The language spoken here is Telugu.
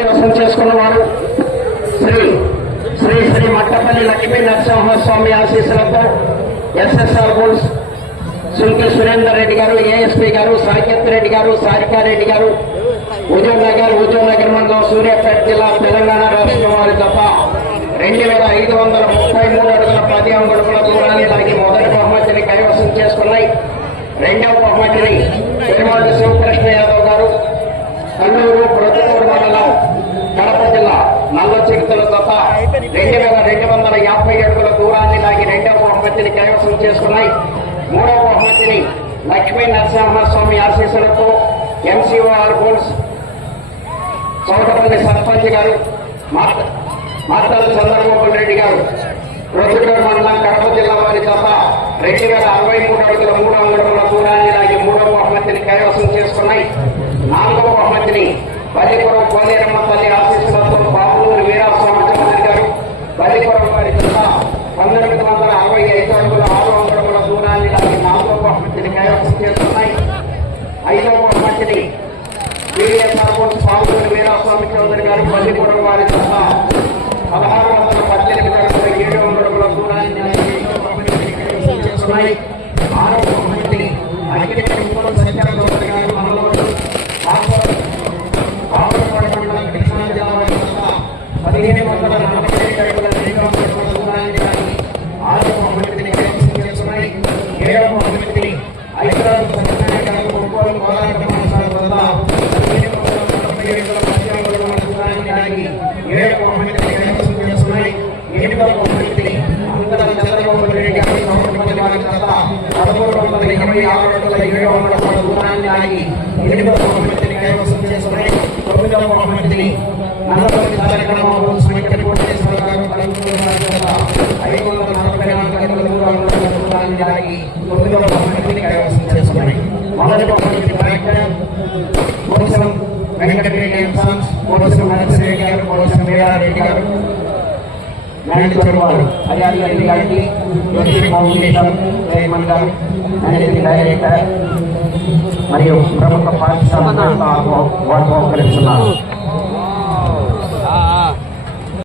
కైవసం చేసుకున్న వారు శ్రీ శ్రీ శ్రీ మట్టపల్లి లక్ష్మీ నరసింహస్వామి ఆశీస్సులతో ఎస్ఎస్ఆర్ బోల్స్ సుంకి సురేందర్ రెడ్డి గారు, ఏఎస్పీ గారు, సాకేత్ రెడ్డి గారు, సారికారెడ్డి గారు, హుజూర్ నగర్ మండలం, సూర్యాపేట జిల్లా, తెలంగాణ రాష్ట్రం వారి తప్ప 2533 అడుగుల 10 అంగుళముల దూరాన్ని లాగి మొదటి బహుమతిని కైవసం చేసుకున్నాయి. రెండవ బహుమతిని తిరుమల శివకృష్ణ యాదవ్ గారు, కల్లూరు ప్రొద్దుటూరు మండలం, కడప జిల్లా, నల్ల చిరుతల తప్ప 2250 అడుగుల దూరాన్ని లాగి రెండవ బహుమతిని కైవసం చేసుకున్నాయి. మూడవ బహుమతిని లక్ష్మీ నరసింహస్వామి ఆశీస్సులతో ఎంసీఓఆర్ బోల్స్ చౌటపల్లి సర్పంచ్ గారు, మాతాల చంద్రమోహన్ రెడ్డి గారు, ప్రొద్దుటూరు మండలం, కడప జిల్లా వారి తప్ప 2063 అడుగుల 3 అంగుళముల దూరాన్ని లాగి మూడవ బహుమతిని కైవసం చేసుకున్నాయి. నాలుగవ బహుమతిని పల్లిపురం కోలేరమ్మ తల్లి ఆశీస్సులతో బాబులూరు వీరాస్వామి చౌదరి గారు, పల్లిపురం వారి తప్ప 1965 అడుగుల 6 అంగుళముల దూరాన్ని లాగి నాలుగవ బహుమతిని కైవసం చేసుకున్నాయి. ఐదవ బహుమతిని వీరేశ్వర బాబులూరు వీరాస్వామి చౌదరి గారు, పల్లిపురం వారి తప్ప 1618 అడుగుల 7 అంగుళముల దూరాన్ని చేసుకున్నాయి. ఆరవ బహుమతిని అఖిలేశ్వర సత్యాల చౌదరి గారు, మనలోడు మండలం, కృష్ణా జిల్లా వారి తప్ప 1547 అడుగుల 2 అంగుళముల దూరాన్ని లాగి ఆరవ బహుమతిని కైవసం చేసుకున్నాయి. ఏడవ బహుమతిని హైదరాబాద్ సత్యనారాయణ గారు, ఒంగోలు కోలాట మహాసాగర్ వద్ద 1547 అడుగుల 10 అంగుళముల దూరాన్ని లాగి ఏడవ బహుమతిని కైవసం చేసుకున్నాయి. ఎనిమిదవ బహుమతిని అంతరం చంద్రమోహన్ రెడ్డి గారి సంవత్సరం వారి తప్ప 1326 అడుగుల 7 అంగుళముల దూరాన్ని లాగి ఎనిమిదవ బహుమతిని కైవసం చేసుకున్నాయి. తొమ్మిదవ బహుమతిని నల్లపల్లి కార్యక్రమం కోటేశ్వర గారు, 544 అడుగుల దూరాన్ని లాగి 9వ బహుమతిని కైవసం చేసుకున్నాయి. మొదటి బహుమతిని కోసం వెంకటరెడ్డి కోసం నరసింహరెడ్డి గారు, కోసం వీరారెడ్డి గారు, వారు అయ్యారి గారికి, ఫౌండేషన్ చైర్మన్ గారు, మేనేజింగ్ డైరెక్టర్ మరియు ప్రముఖ పాఠశాల ఉపకరిస్తున్నారు.